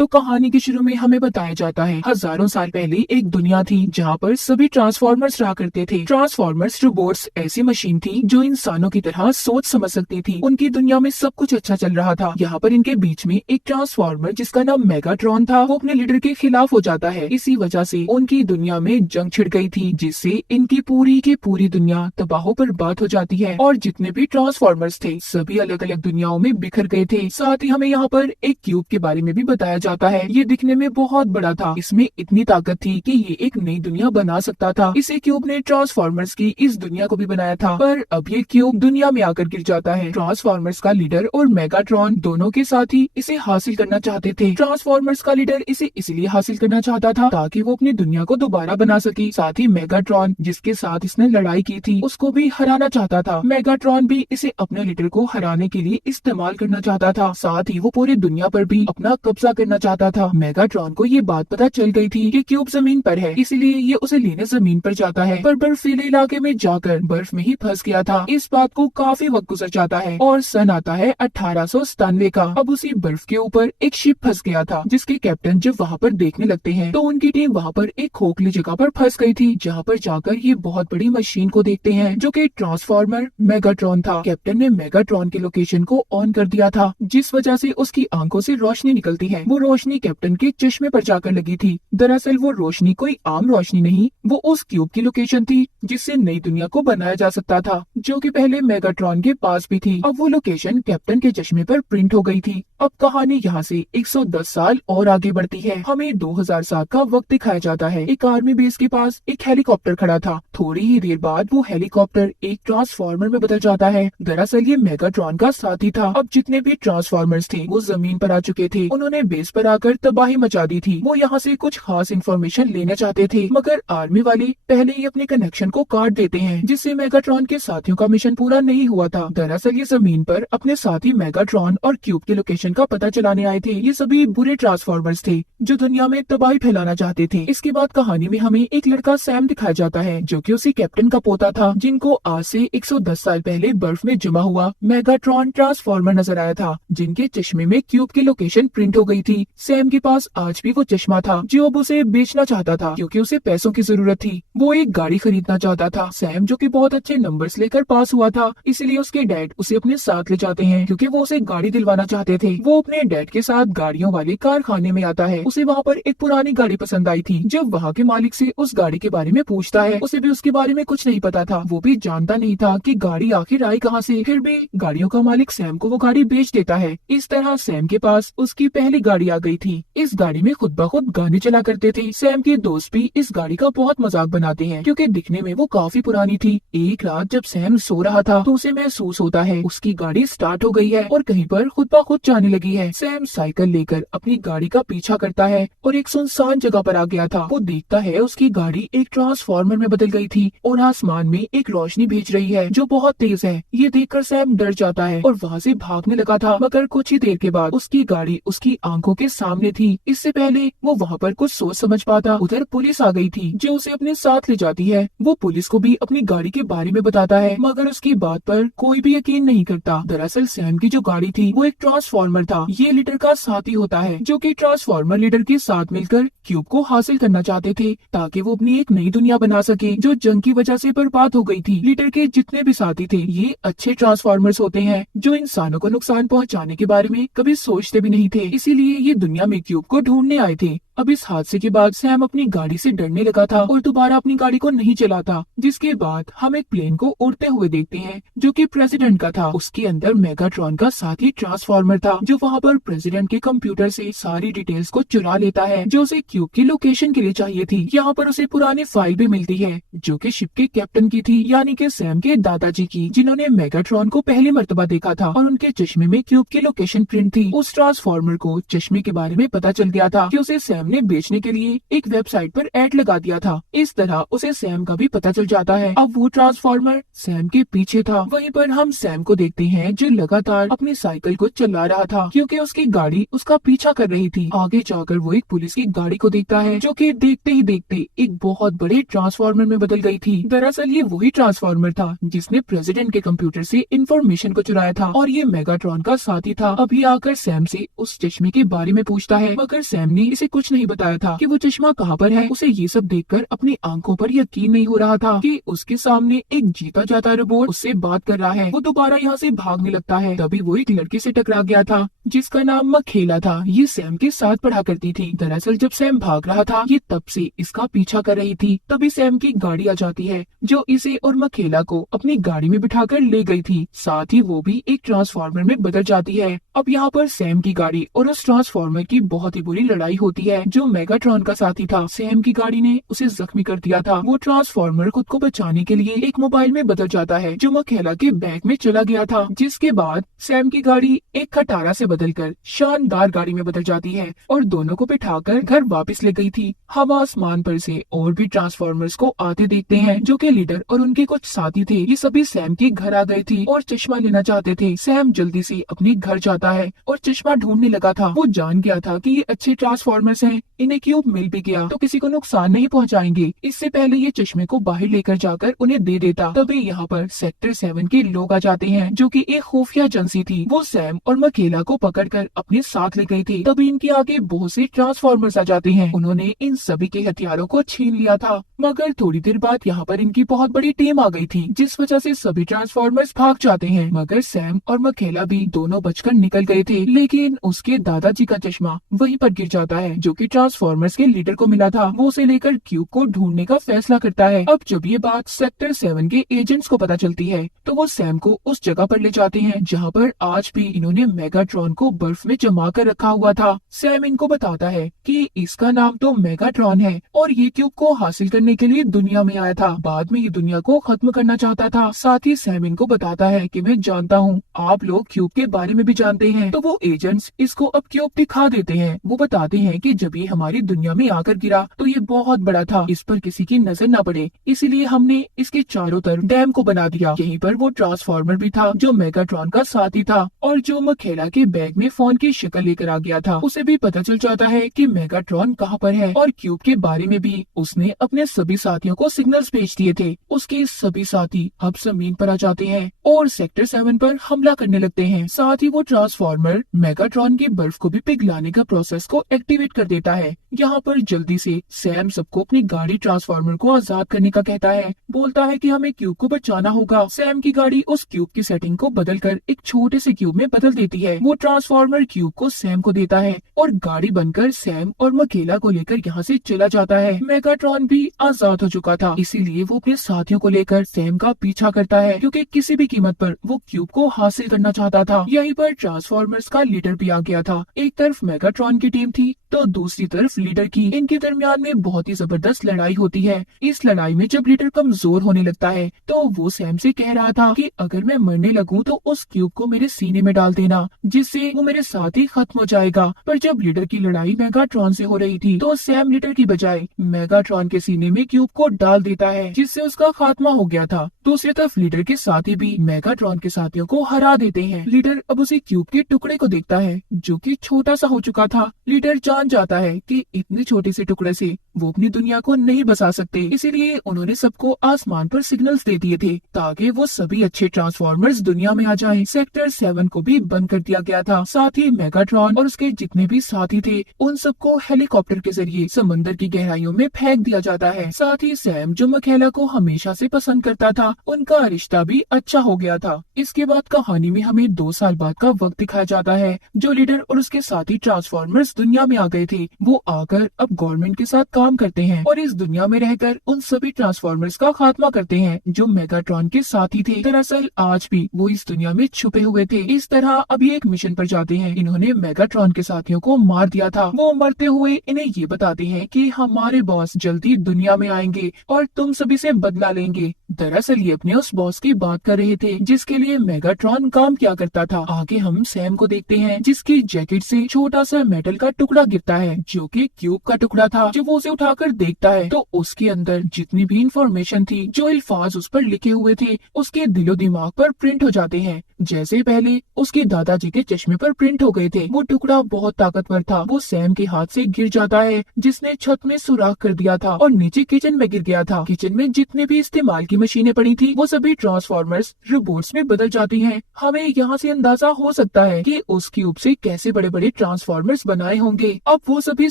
तो कहानी के शुरू में हमें बताया जाता है हजारों साल पहले एक दुनिया थी जहाँ पर सभी ट्रांसफॉर्मर्स रहा करते थे। ट्रांसफॉर्मर्स रोबोट्स ऐसी मशीन थी जो इंसानों की तरह सोच समझ सकती थी। उनकी दुनिया में सब कुछ अच्छा चल रहा था। यहाँ पर इनके बीच में एक ट्रांसफॉर्मर जिसका नाम मेगाट्रॉन था वो अपने लीडर के खिलाफ हो जाता है। इसी वजह से उनकी दुनिया में जंग छिड़ गई थी जिससे इनकी पूरी की पूरी दुनिया तबाह बर्बाद हो जाती है और जितने भी ट्रांसफॉर्मर्स थे सभी अलग अलग दुनियाओं में बिखर गए थे। साथ ही हमें यहाँ पर एक क्यूब के बारे में भी बताया जाता है। ये दिखने में बहुत बड़ा था, इसमें इतनी ताकत थी कि ये एक नई दुनिया बना सकता था। इसी क्यूब ने ट्रांसफॉर्मर्स की इस दुनिया को भी बनाया था, पर अब ये क्यूब दुनिया में आकर गिर जाता है। ट्रांसफॉर्मर्स का लीडर और मेगाट्रॉन दोनों के साथ ही इसे हासिल करना चाहते थे। ट्रांसफॉर्मर्स का लीडर इसे इसलिए हासिल करना चाहता था ताकि वो अपनी दुनिया को दोबारा बना सके। साथ ही मेगाट्रॉन जिसके साथ इसने लड़ाई की थी उसको भी हराना चाहता था। मेगाट्रॉन भी इसे अपने लीडर को हराने के लिए इस्तेमाल करना चाहता था। साथ ही वो पूरी दुनिया पर भी अपना कब्जा करना चाहता था। मेगाट्रॉन को ये बात पता चल गई थी कि क्यूब जमीन पर है, इसलिए ये उसे लेने जमीन पर जाता है, पर बर्फीले इलाके में जाकर बर्फ में ही फंस गया था। इस बात को काफी वक्त गुजर जाता है और सन आता है 1897 का। अब उसी बर्फ के ऊपर एक शिप फंस गया था जिसके कैप्टन जब वहाँ पर देखने लगते हैं तो उनकी टीम वहाँ पर एक खोखली जगह पर फंस गई थी, जहाँ पर जाकर ये बहुत बड़ी मशीन को देखते हैं जो कि ट्रांसफॉर्मर मेगाट्रॉन था। कैप्टन ने मेगाट्रॉन के लोकेशन को ऑन कर दिया था जिस वजह से उसकी आंखों से रोशनी निकलती है। वो रोशनी कैप्टन के चश्मे पर जाकर लगी थी। दरअसल वो रोशनी कोई आम रोशनी नहीं, वो उस क्यूब की लोकेशन थी जिससे नई दुनिया को बनाया जा सकता था, जो कि पहले मेगाट्रॉन के पास भी थी। अब वो लोकेशन कैप्टन के चश्मे पर प्रिंट हो गई थी। अब कहानी यहाँ से 110 साल और आगे बढ़ती है। हमें 2007 का वक्त दिखाया जाता है। एक आर्मी बेस के पास एक हेलीकॉप्टर खड़ा था। थोड़ी ही देर बाद वो हेलीकॉप्टर एक ट्रांसफॉर्मर में बदल जाता है। दरअसल ये मेगाट्रॉन का साथी था। अब जितने भी ट्रांसफॉर्मर्स थे वो जमीन पर आ चुके थे। उन्होंने बेस पर आकर तबाही मचा दी थी। वो यहाँ से कुछ खास इन्फॉर्मेशन लेना चाहते थे, मगर आर्मी वाले पहले ही अपने कनेक्शन को काट देते हैं जिससे मेगाट्रॉन के साथियों का मिशन पूरा नहीं हुआ था। दरअसल ये जमीन पर अपने साथी मेगाट्रॉन और क्यूब के लोकेशन का पता चलाने आए थे। ये सभी बुरे ट्रांसफॉर्मर्स थे जो दुनिया में तबाही फैलाना चाहते थे। इसके बाद कहानी में हमें एक लड़का सैम दिखाया जाता है जो कि उसी कैप्टन का पोता था जिनको आज से 110 साल पहले बर्फ में जमा हुआ मेगाट्रॉन ट्रांसफॉर्मर नजर आया था, जिनके चश्मे में क्यूब की लोकेशन प्रिंट हो गई थी। सैम के पास आज भी वो चश्मा था जो अब उसे बेचना चाहता था क्योंकि उसे पैसों की जरूरत थी। वो एक गाड़ी खरीदना चाहता था। सैम जो कि बहुत अच्छे नंबर्स लेकर पास हुआ था, इसलिए उसके डैड उसे अपने साथ ले जाते हैं क्योंकि वो उसे गाड़ी दिलवाना चाहते थे। वो अपने डैड के साथ गाड़ियों वाले कारखाने में आता है। उसे वहाँ पर एक पुरानी गाड़ी पसंद आई थी। जब वहाँ के मालिक से उस गाड़ी के बारे में पूछता है, उसे भी उसके बारे में कुछ नहीं पता था। वो भी जानता नहीं था कि गाड़ी आखिर आई कहाँ से। फिर भी गाड़ियों का मालिक सैम को वो गाड़ी बेच देता है। इस तरह सैम के पास उसकी पहली गाड़ी आ गई थी। इस गाड़ी में खुद ब खुद गाने चला करते थे। सैम के दोस्त भी इस गाड़ी का बहुत मजाक बनाते हैं क्योंकि दिखने में वो काफी पुरानी थी। एक रात जब सैम सो रहा था तो उसे महसूस होता है उसकी गाड़ी स्टार्ट हो गई है और कहीं पर खुद ब खुद जाने लगी है। सैम साइकिल लेकर अपनी गाड़ी का पीछा करता है और एक सुनसान जगह पर आ गया था। वो देखता है उसकी गाड़ी एक ट्रांसफॉर्मर में बदल गई थी और आसमान में एक रोशनी भेज रही है जो बहुत तेज है। ये देखकर सैम डर जाता है और वहाँ से भागने लगा था, मगर कुछ ही देर के बाद उसकी गाड़ी उसकी आंखों के सामने थी। इससे पहले वो वहाँ पर कुछ सोच समझ पाता उधर पुलिस आ गई थी जो उसे अपने साथ ले जाती है। वो पुलिस को भी अपनी गाड़ी के बारे में बताता है, मगर उसकी बात पर कोई भी यकीन नहीं करता। दरअसल सैम की जो गाड़ी थी वो एक ट्रांसफॉर्मर था। ये लीडर का साथी होता है जो कि ट्रांसफॉर्मर लीडर के साथ मिलकर क्यूब को हासिल करना चाहते थे ताकि वो अपनी एक नई दुनिया बना सके जो जंग की वजह से बर्बाद हो गई थी। लीडर के जितने भी साथी थे ये अच्छे ट्रांसफॉर्मर्स होते हैं जो इंसानों को नुकसान पहुंचाने के बारे में कभी सोचते भी नहीं थे, इसीलिए ये दुनिया में क्यूब को ढूंढने आए थे। अब इस हादसे के बाद सैम अपनी गाड़ी से डरने लगा था और दोबारा अपनी गाड़ी को नहीं चलाता, जिसके बाद हम एक प्लेन को उड़ते हुए देखते हैं जो कि प्रेसिडेंट का था। उसके अंदर मेगाट्रॉन का साथी ट्रांसफॉर्मर था जो वहाँ पर प्रेसिडेंट के कंप्यूटर से सारी डिटेल्स को चुरा लेता है जो उसे क्यूब की लोकेशन के लिए चाहिए थी। यहाँ पर उसे पुरानी फाइल भी मिलती है जो कि शिप के कैप्टन की थी, यानी कि सैम के दादाजी की, जिन्होंने मेगाट्रॉन को पहली मर्तबा देखा था और उनके चश्मे में क्यूब की लोकेशन प्रिंट थी। उस ट्रांसफॉर्मर को चश्मे के बारे में पता चल गया था कि उसे सैम ने बेचने के लिए एक वेबसाइट पर ऐड लगा दिया था। इस तरह उसे सैम का भी पता चल जाता है। अब वो ट्रांसफॉर्मर सैम के पीछे था। वहीं पर हम सैम को देखते हैं जो लगातार अपनी साइकिल को चला रहा था क्योंकि उसकी गाड़ी उसका पीछा कर रही थी। आगे जाकर वो एक पुलिस की गाड़ी को देखता है जो कि देखते ही देखते एक बहुत बड़े ट्रांसफॉर्मर में बदल गई थी। दरअसल ये वही ट्रांसफॉर्मर था जिसने प्रेसिडेंट के कंप्यूटर से इंफॉर्मेशन को चुराया था और ये मेगाट्रॉन का साथी था। अभी आकर सैम से उस चश्मे के बारे में पूछता है, मगर सैम ने इसे कुछ नहीं बताया था कि वो चश्मा कहाँ पर है। उसे ये सब देखकर अपनी आंखों पर यकीन नहीं हो रहा था कि उसके सामने एक जीता जाता रोबोट उससे बात कर रहा है। वो दोबारा यहाँ से भागने लगता है। तभी वो एक लड़के से टकरा गया था जिसका नाम मखेला था। ये सैम के साथ पढ़ा करती थी। दरअसल जब सैम भाग रहा था ये तब से इसका पीछा कर रही थी। तभी सैम की गाड़ी आ जाती है जो इसे और मखेला को अपनी गाड़ी में बिठाकर ले गई थी। साथ ही वो भी एक ट्रांसफॉर्मर में बदल जाती है। अब यहाँ पर सैम की गाड़ी और उस ट्रांसफॉर्मर की बहुत ही बुरी लड़ाई होती है। जो मेगाट्रॉन का साथी था सैम की गाड़ी ने उसे जख्मी कर दिया था। वो ट्रांसफॉर्मर खुद को बचाने के लिए एक मोबाइल में बदल जाता है जो मखेला के बैग में चला गया था। जिसके बाद सैम की गाड़ी एक खटारा से बदलकर शानदार गाड़ी में बदल जाती है और दोनों को बिठाकर घर वापस ले गई थी। हम आसमान पर से और भी ट्रांसफॉर्मर्स को आते देखते हैं जो कि लीडर और उनके कुछ साथी थे। ये सभी सैम के घर आ गए थे और चश्मा लेना चाहते थे। सैम जल्दी से अपने घर जाता है और चश्मा ढूंढने लगा था। वो जान गया था कि ये अच्छे ट्रांसफॉर्मर्स हैं, इन्हें क्यूब मिल भी गया तो किसी को नुकसान नहीं पहुंचाएंगे। इससे पहले ये चश्मे को बाहर लेकर जाकर उन्हें दे देता। तभी यहाँ पर सेक्टर 7 के लोग आ जाते हैं जो कि एक खुफिया एजेंसी थी। वो सैम और मकेला को पकड़कर अपने साथ ले गए थे। तभी इनके आगे बहुत से ट्रांसफॉर्मर्स आ जाते हैं। उन्होंने इन सभी के हथियारों को छीन लिया था। मगर थोड़ी देर बाद यहाँ पर इनकी बहुत बड़ी टीम आ गई थी जिस वजह से सभी ट्रांसफॉर्मर्स भाग जाते हैं। मगर सैम और मकेला भी दोनों बचकर निकल गए थे। लेकिन उसके दादाजी का चश्मा वहीं पर गिर जाता है जो कि ट्रांसफॉर्मर्स के लीडर को मिला था। वो उसे लेकर क्यूब को ढूंढने का फैसला करता है। अब जब ये बात सेक्टर 7 के एजेंट्स को पता चलती है तो वो सैम को उस जगह पर ले जाते हैं जहाँ पर आज भी इन्होंने मेगाट्रॉन को बर्फ में जमा कर रखा हुआ था। सैम इनको बताता है कि इसका नाम तो मेगाट्रॉन है और ये क्यूब को हासिल करने के लिए दुनिया में आया था। बाद में ये दुनिया को खत्म करना चाहता था। साथ ही सैम इनको बताता है कि मैं जानता हूँ आप लोग क्यूब के बारे में भी जानते हैं। तो वो एजेंट्स इसको अब क्यूब दिखा देते हैं। वो बताते हैं कि जब ये हमारी दुनिया में आकर गिरा तो ये बहुत बड़ा था, इस पर किसी की नजर न पड़े, इसीलिए हमने इसके चारों तरफ डैम को बना दिया। यहीं पर वो ट्रांसफॉर्मर भी था जो मेगाट्रॉन का साथी था और जो मखेला के बैग में फोन की शक्ल लेकर आ गया था। उसे भी पता चल जाता है कि मेगाट्रॉन कहाँ पर है और क्यूब के बारे में भी उसने अपने सभी साथियों को सिग्नल्स भेज दिए थे। उसके सभी साथी अब जमीन पर आ जाते हैं और सेक्टर 7 पर हमला करने लगते हैं। साथ ही वो ट्रांसफॉर्मर मेगाट्रॉन की बर्फ को भी पिघलाने का प्रोसेस को एक्टिवेट कर देता है। यहाँ पर जल्दी से सैम सबको अपनी गाड़ी ट्रांसफॉर्मर को आजाद करने का कहता है। बोलता है कि हमें क्यूब को बचाना होगा। सैम की गाड़ी उस क्यूब की सेटिंग को बदलकर एक छोटे से क्यूब में बदल देती है। वो ट्रांसफॉर्मर क्यूब को सैम को देता है और गाड़ी बनकर सैम और मकेला को लेकर यहाँ से चला जाता है। मेगाट्रॉन भी आजाद हो चुका था, इसीलिए वो अपने साथियों को लेकर सैम का पीछा करता है क्योंकि किसी भी कीमत पर वो क्यूब को हासिल करना चाहता था। यहीं पर ट्रांसफॉर्मर्स का लीडर भी आ गया था। एक तरफ मेगाट्रॉन की टीम थी तो दूसरी तरफ लीडर की। इनके दरमियान में बहुत ही जबरदस्त लड़ाई होती है। इस लड़ाई में जब लीडर कमजोर होने लगता है तो वो सैम से कह रहा था कि अगर मैं मरने लगूं तो उस क्यूब को मेरे सीने में डाल देना, जिससे वो मेरे साथ ही खत्म हो जाएगा। पर जब लीडर की लड़ाई मेगाट्रॉन से हो रही थी तो सैम लीडर की बजाय मेगाट्रॉन के सीने में क्यूब को डाल देता है, जिससे उसका खात्मा हो गया था। दूसरी तरफ लीडर के साथी भी मेगाट्रॉन के साथियों को हरा देते हैं। लीडर अब उसी क्यूब के टुकड़े को देखता है जो कि छोटा सा हो चुका था। लीडर जान जाता है कि इतने छोटे से टुकड़े से वो अपनी दुनिया को नहीं बसा सकते, इसीलिए उन्होंने सबको आसमान पर सिग्नल्स दे दिए थे ताकि वो सभी अच्छे ट्रांसफॉर्मर्स दुनिया में आ जाएं। सेक्टर 7 को भी बंद कर दिया गया था। साथ ही मेगाट्रॉन और उसके जितने भी साथी थे उन सबको हेलीकॉप्टर के जरिए समंदर की गहराइयों में फेंक दिया जाता है। साथ ही सैम जो मखेला को हमेशा से पसंद करता था उनका रिश्ता भी अच्छा हो गया था। इसके बाद कहानी में हमें 2 साल बाद का वक्त दिखाया जाता है। जो लीडर और उसके साथी ट्रांसफॉर्मर्स दुनिया में आ गए थे वो आकर अब गवर्नमेंट के साथ काम करते हैं और इस दुनिया में रहकर उन सभी ट्रांसफॉर्मर्स का खात्मा करते हैं जो मेगाट्रॉन के साथी थे। दरअसल आज भी वो इस दुनिया में छुपे हुए थे। इस तरह अभी एक मिशन पर जाते हैं। इन्होंने मेगाट्रॉन के साथियों को मार दिया था। वो मरते हुए इन्हें ये बताते हैं कि हमारे बॉस जल्दी दुनिया में आएंगे और तुम सभी से बदला लेंगे। दरअसल ये अपने उस बॉस की बात कर रहे थे जिसके लिए मेगाट्रॉन काम किया करता था। आगे हम सैम को देखते हैं जिसकी जैकेट से छोटा सा मेटल का टुकड़ा गिरता है जो कि क्यूब का टुकड़ा था। जब वो उसे उठाकर देखता है तो उसके अंदर जितनी भी इंफॉर्मेशन थी, जो अल्फाज उस पर लिखे हुए थे, उसके दिलो दिमाग पर प्रिंट हो जाते हैं जैसे पहले उसके दादाजी के चश्मे पर प्रिंट हो गए थे। वो टुकड़ा बहुत ताकतवर था। वो सैम के हाथ से गिर जाता है जिसने छत में सुराख कर दिया था और नीचे किचन में गिर गया था। किचन में जितने भी इस्तेमाल की मशीनें पड़ी थी वो सभी ट्रांसफॉर्मर्स रोबोट्स में बदल जाती हैं। हमें यहाँ से अंदाजा हो सकता है कि उस क्यूब से कैसे बड़े बड़े ट्रांसफॉर्मर्स बनाए होंगे। अब वो सभी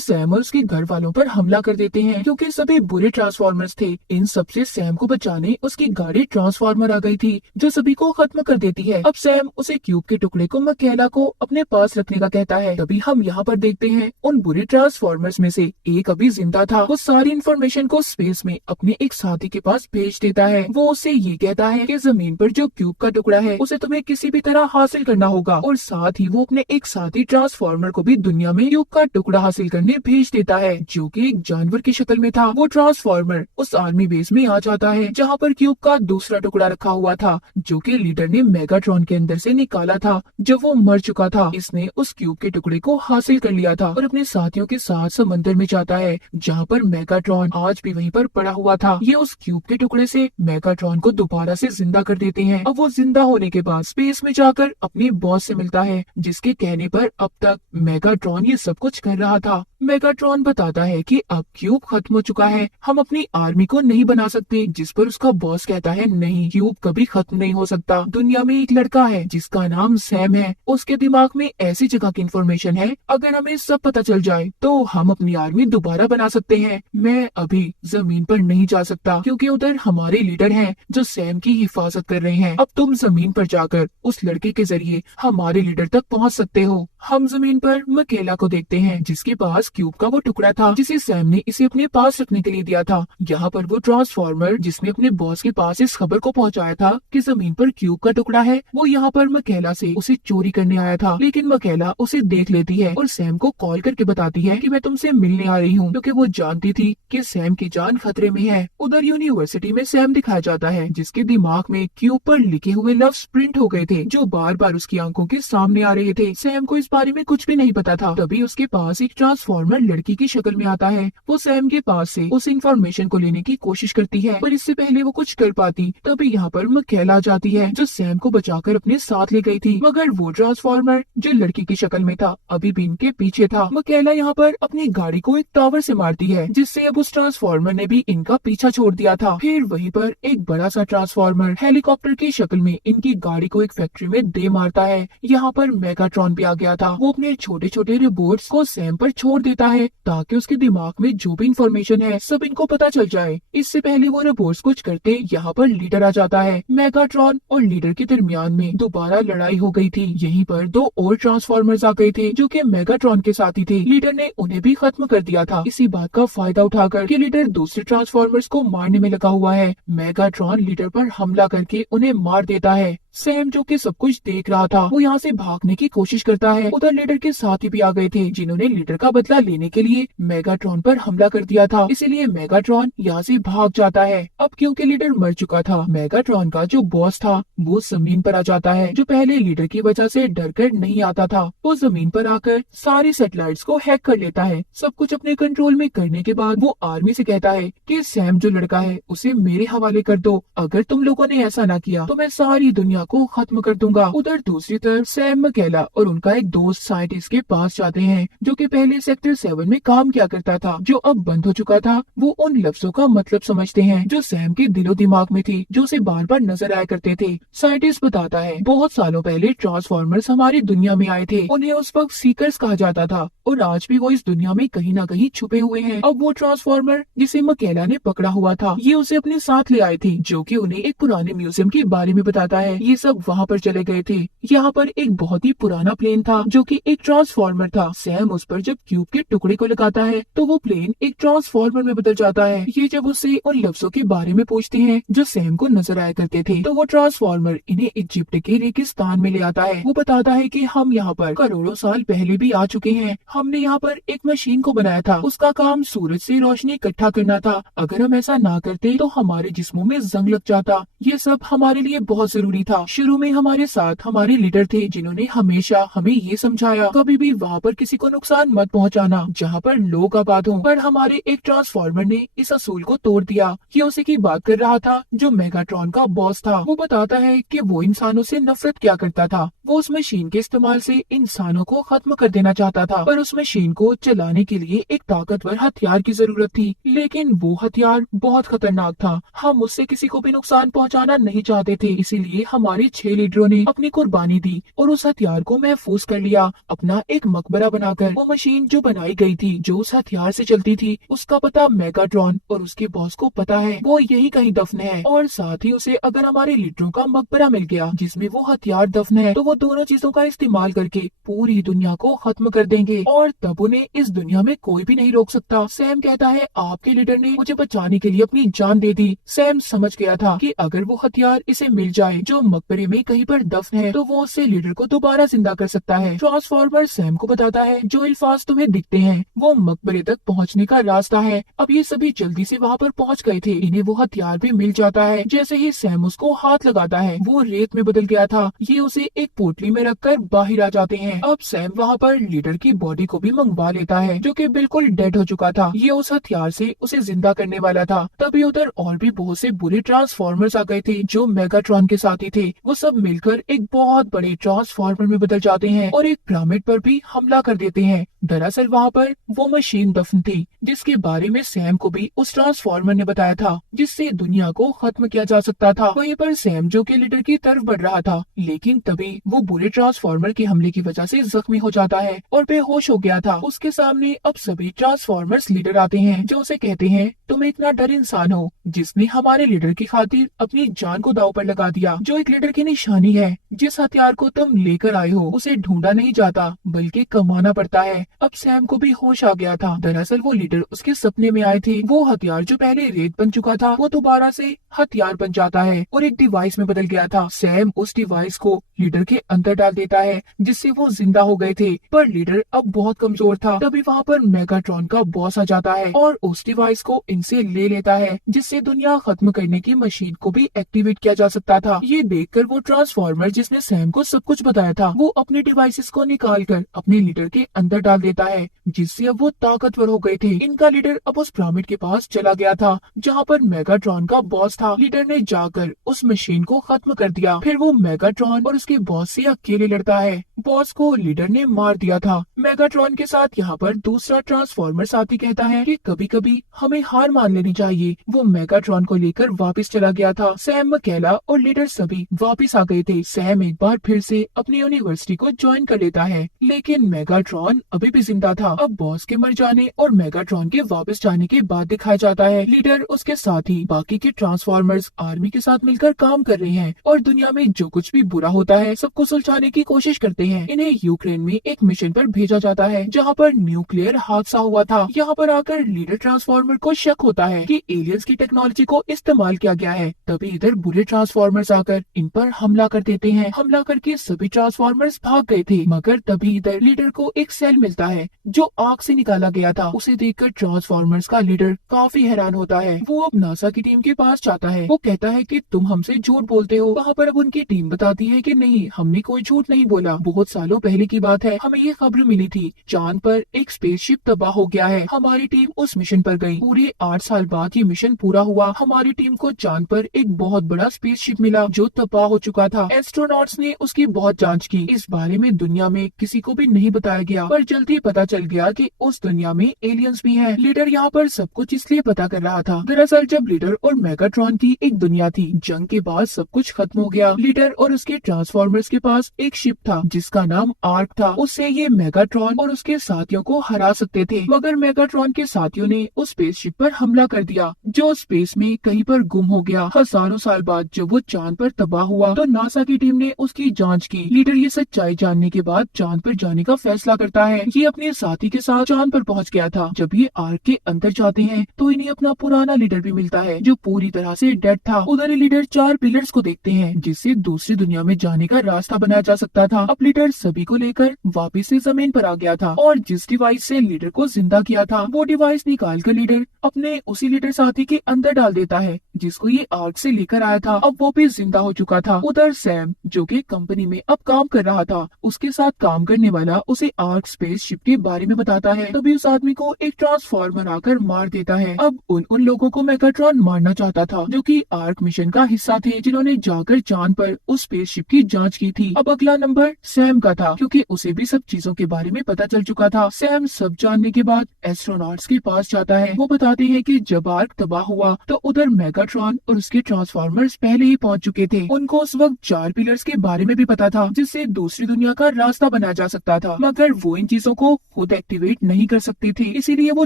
सैम और उसके घर वालों पर हमला कर देते हैं क्योंकि सभी बुरे ट्रांसफॉर्मर्स थे। इन सबसे सैम को बचाने उसकी गाड़ी ट्रांसफॉर्मर आ गई थी जो सभी को खत्म कर देती है। अब सैम उसे क्यूब के टुकड़े को मकैला को अपने पास रखने का कहता है। तभी हम यहाँ पर देखते हैं उन बुरे ट्रांसफॉर्मर्स में से एक अभी जिंदा था। वो सारी इन्फॉर्मेशन को स्पेस में अपने एक साथी के पास भेज देता है। वो उसे ये कहता है कि जमीन पर जो क्यूब का टुकड़ा है उसे तुम्हें किसी भी तरह हासिल करना होगा और साथ ही वो अपने एक साथी ट्रांसफॉर्मर को भी दुनिया में क्यूब का टुकड़ा हासिल करने भेज देता है जो कि एक जानवर की शक्ल में था। वो ट्रांसफॉर्मर उस आर्मी बेस में आ जाता है जहाँ पर क्यूब का दूसरा टुकड़ा रखा हुआ था जो कि लीडर ने मेगाट्रॉन के अंदर से निकाला था जब वो मर चुका था। इसने उस क्यूब के टुकड़े को हासिल कर लिया था और अपने साथियों के साथ समंदर में जाता है जहाँ पर मेगाट्रॉन आज भी वहीं पर पड़ा हुआ था। ये उस क्यूब के टुकड़े से मेगाट्रॉन को दोबारा से जिंदा कर देते हैं। अब वो जिंदा होने के बाद स्पेस में जाकर अपने बॉस से मिलता है जिसके कहने पर अब तक मेगाट्रॉन ये सब कुछ कर रहा था। मेगाट्रॉन बताता है कि अब क्यूब खत्म हो चुका है, हम अपनी आर्मी को नहीं बना सकते। जिस पर उसका बॉस कहता है नहीं, क्यूब कभी खत्म नहीं हो सकता। दुनिया में एक लड़का है जिसका नाम सैम है, उसके दिमाग में ऐसी जगह की इंफॉर्मेशन है, अगर हमें सब पता चल जाए तो हम अपनी आर्मी दोबारा बना सकते हैं। मैं अभी जमीन पर नहीं जा सकता क्योंकि उधर हमारे लीडर हैं जो सैम की हिफाजत कर रहे हैं। अब तुम जमीन पर जाकर उस लड़के के जरिए हमारे लीडर तक पहुंच सकते हो। हम जमीन पर मकेला को देखते हैं जिसके पास क्यूब का वो टुकड़ा था जिसे सैम ने इसे अपने पास रखने के लिए दिया था। यहाँ पर वो ट्रांसफॉर्मर जिसने अपने बॉस के पास इस खबर को पहुँचाया था कि जमीन पर क्यूब का टुकड़ा है, वो यहाँ पर मकेला से उसे चोरी करने आया था। लेकिन मकेला उसे देख लेती है और सैम को कॉल करके बताती है कि मैं तुमसे मिलने आ रही हूँ क्योंकि वो जानती थी कि सैम की जान खतरे में है। उधर यूनिवर्सिटी में सैम दिखाया जाता है जिसके दिमाग में क्यूब पर लिखे हुए लफ्ज प्रिंट हो गए थे जो बार बार उसकी आंखों के सामने आ रहे थे। सैम को इस बारे में कुछ भी नहीं पता था। तभी उसके पास एक ट्रांसफॉर्मर लड़की की शक्ल में आता है। वो सैम के पास से उस इंफॉर्मेशन को लेने की कोशिश करती है पर इससे पहले वो कुछ कर पाती तभी यहाँ पर मकेला आ जाती है जो सैम को बचाकर अपने साथ ले गई थी। मगर वो ट्रांसफॉर्मर जो लड़की की शक्ल में था अभी भी इनके पीछे था। मकेला यहाँ पर अपनी गाड़ी को एक टावर से मारती है जिससे अब उस ट्रांसफॉर्मर ने भी इनका पीछा छोड़ दिया था। फिर वहीं पर एक बड़ा सा ट्रांसफॉर्मर हेलीकॉप्टर की शक्ल में इनकी गाड़ी को एक फैक्ट्री में दे मारता है। यहाँ पर मेगाट्रॉन भी आ गया था। वो अपने छोटे छोटे रोबोट्स को सैम पर छोड़ देता है ताकि उसके दिमाग में जो भी इंफॉर्मेशन है सब इनको पता चल जाए। इससे पहले वो रोबोट्स कुछ करते यहाँ पर लीडर आ जाता है। मेगाट्रॉन और लीडर के दरमियान में दोबारा लड़ाई हो गई थी। यहीं पर दो और ट्रांसफॉर्मर्स आ गए थे जो कि मेगाट्रॉन के साथी थे। लीडर ने उन्हें भी खत्म कर दिया था। इसी बात का फायदा उठाकर कि लीडर दूसरे ट्रांसफॉर्मर्स को मारने में लगा हुआ है, मेगाट्रॉन लीडर पर हमला करके उन्हें मार देता है। सैम जो कि सब कुछ देख रहा था वो यहाँ से भागने की कोशिश करता है। उधर लीडर के साथी भी आ गए थे जिन्होंने लीडर का बदला लेने के लिए मेगाट्रॉन पर हमला कर दिया था। इसीलिए मेगाट्रॉन यहाँ से भाग जाता है। अब क्योंकि लीडर मर चुका था, मेगाट्रॉन का जो बॉस था वो जमीन पर आ जाता है जो पहले लीडर की वजह से डर कर नहीं आता था। वो जमीन पर आकर सारी सैटेलाइट्स को हैक कर लेता है। सब कुछ अपने कंट्रोल में करने के बाद वो आर्मी से कहता है कि सैम जो लड़का है उसे मेरे हवाले कर दो। अगर तुम लोगों ने ऐसा ना किया तो मैं सारी दुनिया को खत्म कर दूंगा। उधर दूसरी तरफ सैम मकेला और उनका एक दोस्त साइंटिस्ट के पास जाते हैं जो कि पहले सेक्टर 7 में काम किया करता था, जो अब बंद हो चुका था। वो उन लफ्जों का मतलब समझते हैं जो सैम के दिलो दिमाग में थी, जो उसे बार बार नजर आया करते थे। साइंटिस्ट बताता है बहुत सालों पहले ट्रांसफॉर्मर्स हमारी दुनिया में आए थे। उन्हें उस वक्त सीकर्स कहा जाता था और आज भी वो इस दुनिया में कहीं ना कहीं छुपे हुए हैं। अब वो ट्रांसफॉर्मर जिसे मकेला ने पकड़ा हुआ था ये उसे अपने साथ ले आए थे जो कि उन्हें एक पुराने म्यूजियम के बारे में बताता है। ये सब वहाँ पर चले गए थे। यहाँ पर एक बहुत ही पुराना प्लेन था जो कि एक ट्रांसफॉर्मर था। सैम उस पर जब क्यूब के टुकड़े को लगाता है तो वो प्लेन एक ट्रांसफॉर्मर में बदल जाता है। ये जब उससे उन लफ्जों के बारे में पूछते हैं जो सैम को नजर आया करते थे तो वो ट्रांसफॉर्मर इन्हें इजिप्ट के रेगिस्तान में ले आता है। वो बताता है कि हम यहाँ पर करोड़ों साल पहले भी आ चुके हैं। हमने यहाँ पर एक मशीन को बनाया था, उसका काम सूरज से रोशनी इकट्ठा करना था। अगर हम ऐसा ना करते तो हमारे जिस्मों में जंग लग जाता। ये सब हमारे लिए बहुत जरूरी था। शुरू में हमारे साथ हमारे लीडर थे जिन्होंने हमेशा हमें ये समझाया कभी भी वहाँ पर किसी को नुकसान मत पहुँचाना जहाँ पर लोग आबाद हों। पर हमारे एक ट्रांसफॉर्मर ने इस असूल को तोड़ दिया। ये उसी की बात कर रहा था जो मेगाट्रॉन का बॉस था। वो बताता है कि वो इंसानों से नफरत क्या करता था। वो उस मशीन के इस्तेमाल से इंसानों को खत्म कर देना चाहता था, पर उस मशीन को चलाने के लिए एक ताकतवर हथियार की जरूरत थी। लेकिन वो हथियार बहुत खतरनाक था। हम उससे किसी को भी नुकसान पहुंचाना नहीं चाहते थे, इसीलिए हमारे 6 लीडरों ने अपनी कुर्बानी दी और उस हथियार को महफूज कर लिया, अपना एक मकबरा बनाकर। वो मशीन जो बनाई गई थी, जो उस हथियार से चलती थी, उसका पता मेगाट्रॉन और उसके बॉस को पता है। वो यही कहीं दफन है और साथ ही उसे अगर हमारे लीडरों का मकबरा मिल गया जिसमें वो हथियार दफन है तो वो दोनों चीजों का इस्तेमाल करके पूरी दुनिया को खत्म कर देंगे और तब उन्हें इस दुनिया में कोई भी नहीं रोक सकता। सैम कहता है आपके लीडर ने मुझे बचाने के लिए अपनी जान दे दी। सैम समझ गया था कि अगर वो हथियार इसे मिल जाए जो मकबरे में कहीं पर दफन है तो वो उससे लीडर को दोबारा जिंदा कर सकता है। ट्रांसफॉर्मर सैम को बताता है जो अल्फाज तुम्हें दिखते हैं वो मकबरे तक पहुँचने का रास्ता है। अब ये सभी जल्दी से वहाँ पर पहुँच गए थे। इन्हें वो हथियार भी मिल जाता है। जैसे ही सैम उसको हाथ लगाता है वो रेत में बदल गया था। ये उसे एक पोटली में रखकर बाहर आ जाते हैं। अब सैम वहाँ पर लीडर की बॉडी को भी मंगवा लेता है जो कि बिल्कुल डेड हो चुका था। ये उस हथियार से उसे जिंदा करने वाला था। तभी उधर और भी बहुत से बुरे ट्रांसफॉर्मर्स आ गए थे जो मेगाट्रॉन के साथी थे। वो सब मिलकर एक बहुत बड़े ट्रांसफॉर्मर में बदल जाते हैं और एक पिरामिड पर भी हमला कर देते हैं। दरअसल वहाँ पर वो मशीन दफन थी जिसके बारे में सैम को भी उस ट्रांसफॉर्मर ने बताया था, जिससे दुनिया को खत्म किया जा सकता था। वहीं पर सैम जो कि लीडर की तरफ बढ़ रहा था, लेकिन तभी वो बुरे ट्रांसफॉर्मर के हमले की वजह से जख्मी हो जाता है और बेहोश हो गया था। उसके सामने अब सभी ट्रांसफॉर्मर्स लीडर आते हैं जो उसे कहते हैं तुम एक नाडर इंसान हो जिसने हमारे लीडर की खातिर अपनी जान को दांव पर लगा दिया। जो एक लीडर की निशानी है, जिस हथियार को तुम लेकर आए हो उसे ढूंढा नहीं जाता बल्कि कमाना पड़ता है। अब सैम को भी होश आ गया था। दरअसल वो लीडर उसके सपने में आए थे। वो हथियार जो पहले रेत बन चुका था वो दोबारा से हथियार बन जाता है और एक डिवाइस में बदल गया था। सैम उस डिवाइस को लीडर के अंदर डाल देता है जिससे वो जिंदा हो गए थे, पर लीडर अब बहुत कमजोर था। तभी वहाँ पर मेगाट्रॉन का बॉस आ जाता है और उस डिवाइस को इनसे ले लेता है जिससे दुनिया खत्म करने की मशीन को भी एक्टिवेट किया जा सकता था। ये देखकर वो ट्रांसफॉर्मर जिसने सैम को सब कुछ बताया था वो अपने डिवाइसेस को निकाल कर अपने लीडर के अंदर डाल देता है, जिससे अब वो ताकतवर हो गए थे। इनका लीडर अब उस पिरामिड के पास चला गया था जहाँ पर मेगाट्रॉन का बॉस था। लीडर ने जाकर उस मशीन को खत्म कर दिया। फिर वो मेगाट्रॉन और उसके बॉस से अकेले लड़ता है। बॉस को लीडर ने मार दिया था। मेगाट्रॉन के साथ यहाँ पर दूसरा ट्रांसफॉर्मर साथी कहता है कि कभी कभी हमें हार मान लेनी चाहिए। वो मेगाट्रॉन को लेकर वापस चला गया था। सैम, मकैला और लीडर सभी वापस आ गए थे। सैम एक बार फिर से अपनी यूनिवर्सिटी को ज्वाइन कर लेता है, लेकिन मेगाट्रॉन अभी भी जिंदा था। अब बॉस के मर जाने और मेगाट्रॉन के वापस जाने के बाद दिखाया जाता है लीडर उसके साथ ही बाकी के ट्रांसफॉर्मर्स आर्मी के साथ मिलकर काम कर रहे हैं और दुनिया में जो कुछ भी बुरा होता है सबको सुलझाने की कोशिश करते हैं। इन्हें यूक्रेन में एक मिशन पर भेजा जाता है जहाँ पर न्यूक्लियर हादसा हुआ था। यहाँ पर आकर लीडर ट्रांसफॉर्मर को शक होता है कि एलियंस की टेक्नोलॉजी को इस्तेमाल किया गया है। तभी इधर बुरे ट्रांसफॉर्मर्स आकर इन पर हमला कर देते हैं। हमला करके सभी ट्रांसफॉर्मर्स भाग गए थे, मगर तभी इधर लीडर को एक सेल मिलता है जो आग से निकाला गया था। उसे देखकर ट्रांसफॉर्मर्स का लीडर काफी हैरान होता है। वो अब नासा की टीम के पास जाता है। वो कहता है कि तुम हमसे झूठ बोलते हो। वहाँ पर अब उनकी टीम बताती है कि नहीं, हमने कोई झूठ नहीं बोला। बहुत सालों पहले की बात है, हमें ये खबर मिली थी चांद पर एक स्पेसशिप तबाह हो गया है। हमारी टीम उस मिशन पर गई। पूरे 8 साल बाद ये मिशन पूरा हुआ। हमारी टीम को चांद पर एक बहुत बड़ा स्पेसशिप मिला जो तबाह हो चुका था। एस्ट्रोनॉट्स ने उसकी बहुत जांच की। इस बारे में दुनिया में किसी को भी नहीं बताया गया, पर जल्दी पता चल गया कि उस दुनिया में एलियंस भी हैं। लीडर यहाँ पर सब कुछ इसलिए पता कर रहा था। दरअसल जब लीडर और मेगाट्रॉन की एक दुनिया थी, जंग के बाद सब कुछ खत्म हो गया। लीडर और उसके ट्रांसफॉर्मर्स के पास एक शिप था जिसका नाम आर्क था। उससे ये मेगाट्रॉन और उसके साथियों को हरा सकते थे, मगर मेगाट्रॉन के साथियों ने उस स्पेसशिप पर हमला कर दिया जो स्पेस में कहीं पर गुम हो गया। हजारों साल बाद जब वो चांद पर तबाह तबाह हुआ तो नासा की टीम ने उसकी जांच की। लीडर ये सच्चाई जानने के बाद चांद पर जाने का फैसला करता है। ये अपने साथी के साथ चांद पर पहुंच गया था। जब ये आर्क के अंदर जाते हैं तो इन्हें अपना पुराना लीडर भी मिलता है जो पूरी तरह से डेड था। उधर लीडर 4 पिलर्स को देखते हैं जिससे दूसरी दुनिया में जाने का रास्ता बनाया जा सकता था। अब लीडर सभी को लेकर वापस से जमीन पर आ गया था और जिस डिवाइस से लीडर को जिंदा किया था वो डिवाइस निकाल कर लीडर अपने उसी लीडर साथी के अंदर डाल देता है जिसको ये आर्क से लेकर आया था। अब वो भी जिंदा हो चुका था। उधर सैम जो कि कंपनी में अब काम कर रहा था, उसके साथ काम करने वाला उसे आर्क स्पेस शिप के बारे में बताता है। तभी उस आदमी को एक ट्रांसफॉर्मर आकर मार देता है। अब उन लोगों को मेगाट्रॉन मारना चाहता था जो कि आर्क मिशन का हिस्सा थे, जिन्होंने जाकर चांद पर उस स्पेसशिप की जांच की थी। अब अगला नंबर सैम का था क्योंकि उसे भी सब चीजों के बारे में पता चल चुका था। सैम सब जानने के बाद एस्ट्रोनॉट्स के पास जाता है। वो बताते हैं कि जब आर्क तबाह हुआ तो उधर मेगाट्रॉन और उसके ट्रांसफॉर्मर्स पहले ही पहुंच चुके थे। उनको उस वक्त 4 पिलर्स के बारे में भी पता था जिससे दूसरी दुनिया का रास्ता बनाया जा सकता था, मगर वो इन चीजों को खुद एक्टिवेट नहीं कर सकते थे। इसीलिए वो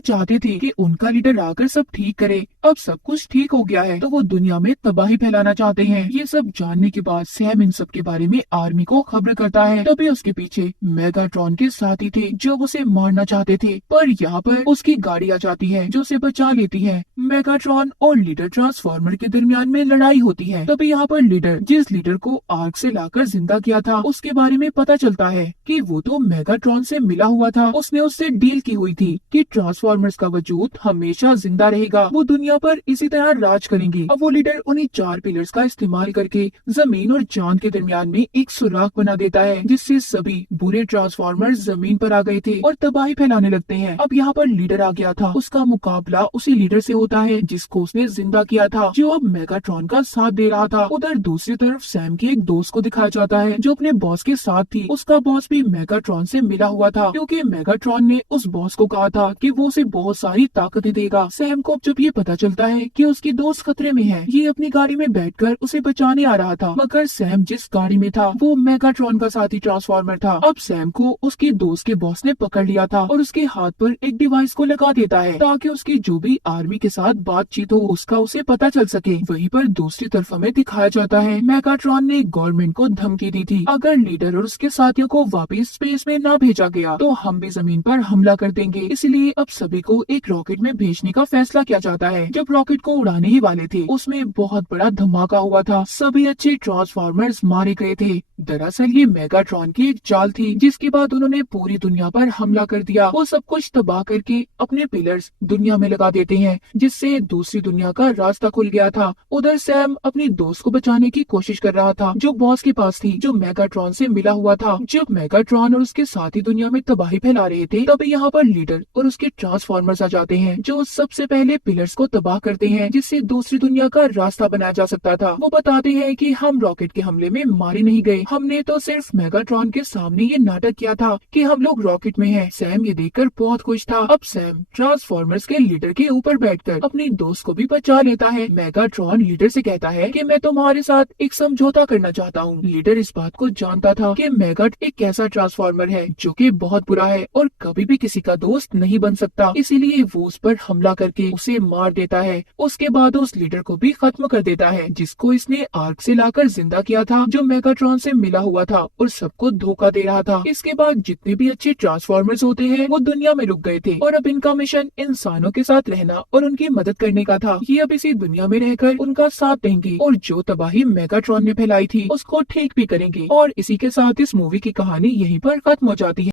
चाहते थे कि उनका लीडर आकर सब ठीक करे। अब सब कुछ ठीक हो गया है तो वो दुनिया में तबाही फैलाना चाहते हैं। ये सब जानने के बाद सैम इन सब के बारे में आर्मी को खबर करता है। तभी उसके पीछे मेगाट्रॉन के साथी थे जो उसे मारना चाहते थे, पर यहाँ पर उसकी गाड़ी आ जाती है जो उसे बचा लेती है। मेगाट्रॉन और लीडर ट्रांसफॉर्मर के दरमियान में लड़ाई होती है। तभी यहाँ पर लीडर जिस लीडर को आर्क से लाकर जिंदा किया था उसके बारे में पता चलता है कि वो तो मेगाट्रॉन से मिला हुआ था। उसने उससे डील की हुई थी कि ट्रांसफॉर्मर्स का वजूद हमेशा जिंदा रहेगा, वो दुनिया पर इसी तरह राज करेंगे। अब वो लीडर उन्हीं 4 पिलर्स का इस्तेमाल करके जमीन और चांद के दरमियान में एक सुराख बना देता है जिससे सभी बुरे ट्रांसफॉर्मर्स जमीन पर आ गए थे और तबाही फैलाने लगते हैं। अब यहाँ पर लीडर आ गया था। उसका मुकाबला उसी लीडर से होता है जिसको उसने जिंदा किया था, जो अब मेगाट्रॉन का साथ दे रहा था। उधर दूसरी तरफ सैम के एक दोस्त को दिखाया जाता है जो अपने बॉस के साथ थी। उसका बॉस भी मेगाट्रॉन से मिला हुआ था क्योंकि मेगाट्रॉन ने उस बॉस को कहा था कि वो उसे बहुत सारी ताकतें देगा। सैम को जब ये पता चलता है कि उसकी दोस्त खतरे में है, ये अपनी गाड़ी में बैठकर उसे बचाने आ रहा था, मगर सैम जिस गाड़ी में था वो मेगाट्रॉन का साथी ट्रांसफॉर्मर था। अब सैम को उसके दोस्त के बॉस ने पकड़ लिया था और उसके हाथ पर एक डिवाइस को लगा देता है ताकि उसकी जो भी आर्मी के साथ बातचीत हो उसका उसे पता चल सके। वहीं पर दूसरी तरफ हमें दिखाया जाता है मेगाट्रॉन ने गवर्नमेंट को धमकी दी थी, अगर लीडर और उसके साथियों को वापस स्पेस में न भेजा गया तो हम भी जमीन पर हमला कर देंगे। इसलिए अब सभी को एक रॉकेट में भेजने का फैसला किया जाता है। जब रॉकेट को उड़ाने ही वाले थे उसमें बहुत बड़ा धमाका हुआ था। सभी अच्छे ट्रांसफॉर्मर्स मारे गए थे। दरअसल ये मेगाट्रॉन की एक चाल थी जिसके बाद उन्होंने पूरी दुनिया पर हमला कर दिया। वो सब कुछ तबाह करके अपने पिलर्स दुनिया में लगा देते हैं जिससे दूसरी दुनिया का रास्ता खुल गया था। उधर सैम अपनी दोस्त को बचाने की कोशिश कर रहा था जो बॉस के पास थी, जो मेगाट्रॉन से मिला हुआ था। जब मेगाट्रॉन और उसके साथी दुनिया में तबाही फैला रहे थे तभी यहाँ पर लीडर और उसके ट्रांसफॉर्मर्स आ जाते हैं जो सबसे पहले पिलर्स को तबाह करते हैं जिससे दूसरी दुनिया का रास्ता बनाया जा सकता था। वो बताते हैं कि हम रॉकेट के हमले में मारे नहीं गए, हमने तो सिर्फ मेगाट्रॉन के सामने ये नाटक किया था कि हम लोग रॉकेट में हैं। सैम ये देखकर बहुत खुश था। अब सैम ट्रांसफॉर्मर्स के लीडर के ऊपर बैठकर अपनी दोस्त को भी बचा लेता है। मेगाट्रॉन लीडर से कहता है कि मैं तुम्हारे साथ एक समझौता करना चाहता हूँ। लीडर इस बात को जानता था कि मेगाट एक ऐसा ट्रांसफॉर्मर है जो कि बहुत बुरा है और कभी भी किसी का दोस्त नहीं बन सकता, इसीलिए वो उस पर हमला करके उसे मार देता है। उसके बाद उस लीडर को भी खत्म कर देता है जिसको इसने आर्क से लाकर जिंदा किया था, जो मेगाट्रॉन से मिला हुआ था और सबको धोखा दे रहा था। इसके बाद जितने भी अच्छे ट्रांसफॉर्मर्स होते हैं वो दुनिया में रुक गए थे और अब इनका मिशन इंसानों के साथ रहना और उनकी मदद करने का था। ये अब इसी दुनिया में रहकर उनका साथ देंगे और जो तबाही मेगाट्रॉन ने फैलाई थी उसको ठीक भी करेंगे। और इसी के साथ इस मूवी की कहानी यहीं पर खत्म हो जाती है।